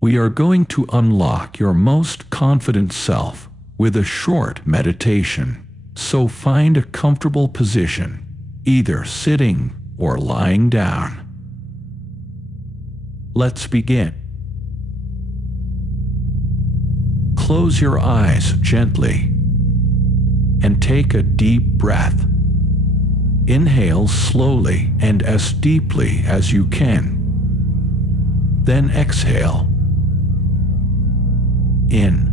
We are going to unlock your most confident self with a short meditation. So find a comfortable position, either sitting or lying down. Let's begin. Close your eyes gently and take a deep breath. Inhale slowly and as deeply as you can. Then exhale. In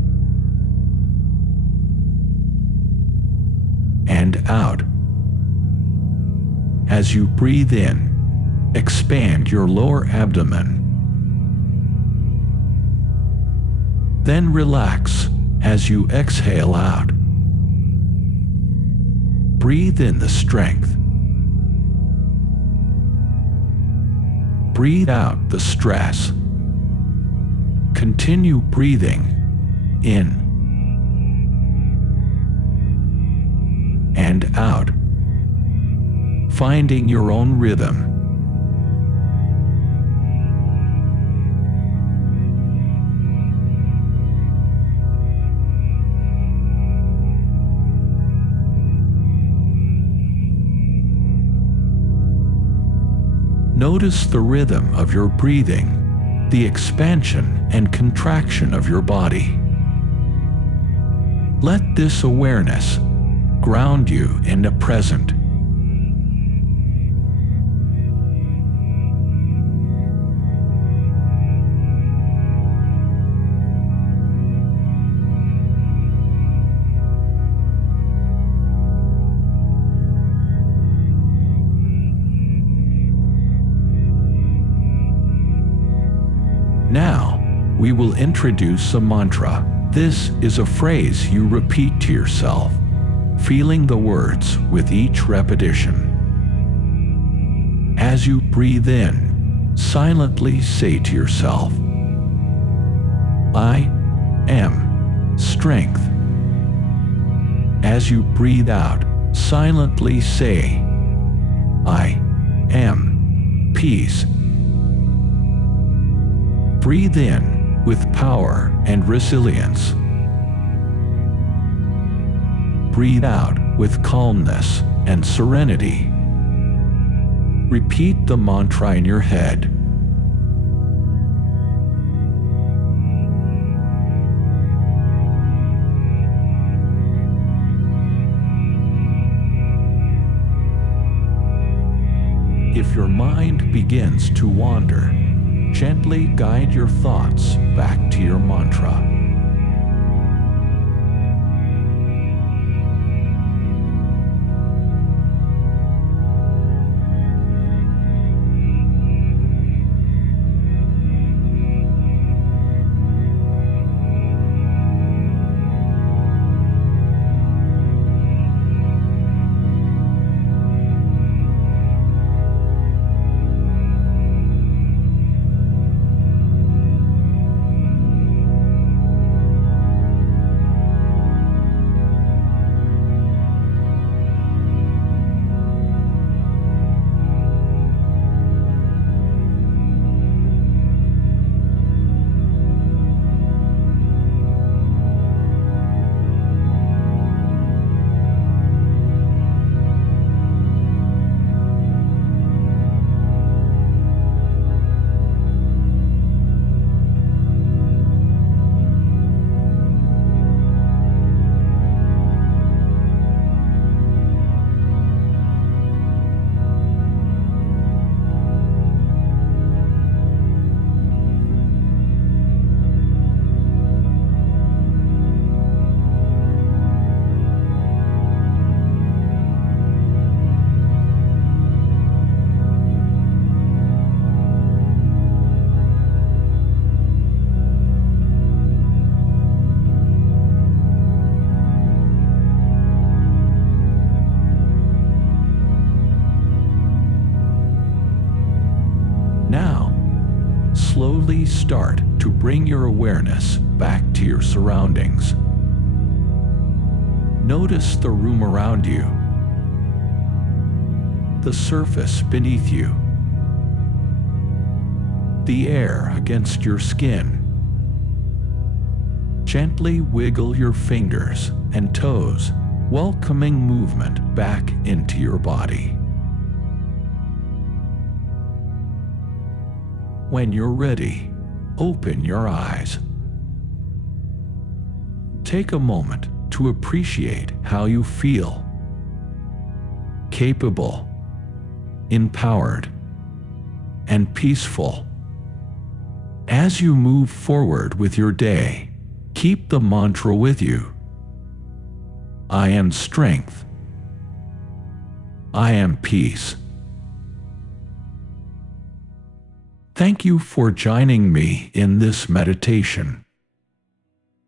and out. As you breathe in, expand your lower abdomen. Then relax as you exhale out. Breathe in the strength. Breathe out the stress. Continue breathing in and out, finding your own rhythm. Notice the rhythm of your breathing, the expansion and contraction of your body. Let this awareness ground you in the present. Now, we will introduce a mantra. This is a phrase you repeat to yourself, feeling the words with each repetition. As you breathe in, silently say to yourself, I am strength. As you breathe out, silently say, I am peace. Breathe in with power and resilience. Breathe out with calmness and serenity. Repeat the mantra in your head. If your mind begins to wander, gently guide your thoughts back to your mantra. Slowly start to bring your awareness back to your surroundings. Notice the room around you, the surface beneath you, the air against your skin, Gently wiggle your fingers and toes, welcoming movement back into your body. When you're ready, open your eyes. Take a moment to appreciate how you feel. Capable, empowered, and peaceful. As you move forward with your day, keep the mantra with you. I am strength. I am peace. Thank you for joining me in this meditation.